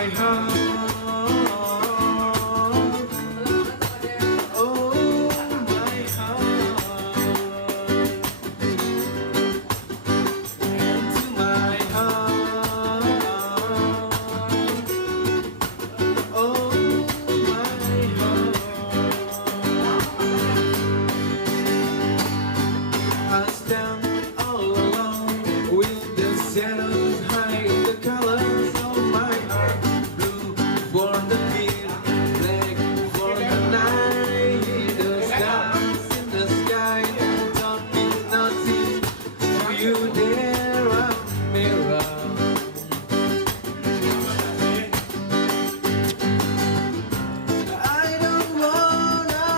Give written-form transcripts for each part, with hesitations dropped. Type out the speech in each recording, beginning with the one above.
my heart. Oh, my heart. And to my heart. Oh, my heart. I stand all alone with the shadows hide the colors of my heart. Blue for the field, black for the night. The stars in the sky don't mean nothing to you. There a mirror. I don't wanna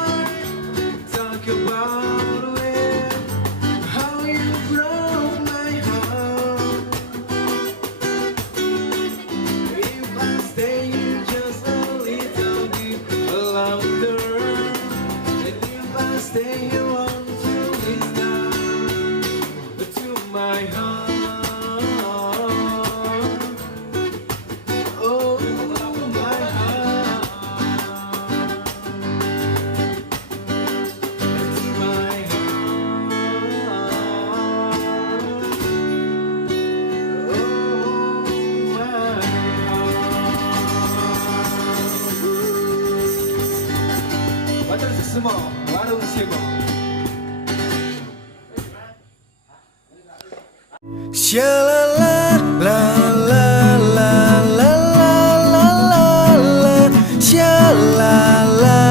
talk about it, how you broke my heart. If I stay here just a little bit longer, and if I stay here until it's done, to my heart. Oh, my heart. To my heart. Oh, my heart. Water semua, warung semua. Sha la la la la la la la la la, sha la la